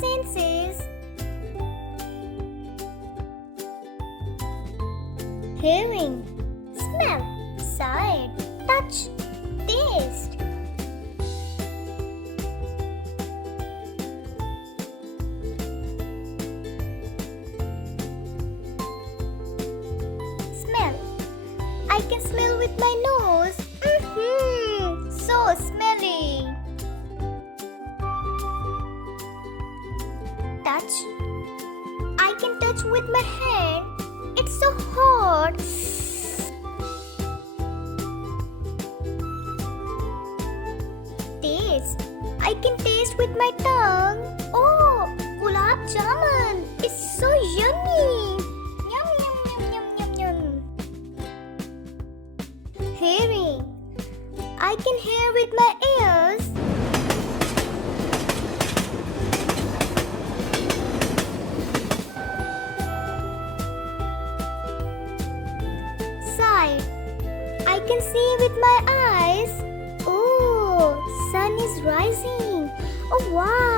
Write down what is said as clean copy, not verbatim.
senses. Hearing, smell, sight, touch, taste. Smell. I can smell with my nose. So smelly. Touch. I can touch with my hand. It's so hot. Taste. I can taste with my tongue. Oh, gulab jamun. It's so yummy. Yum yum yum yum yum yum. Hearing. I can hear with my ears. Sight. I can see with my eyes. Oh, sun is rising. Oh wow.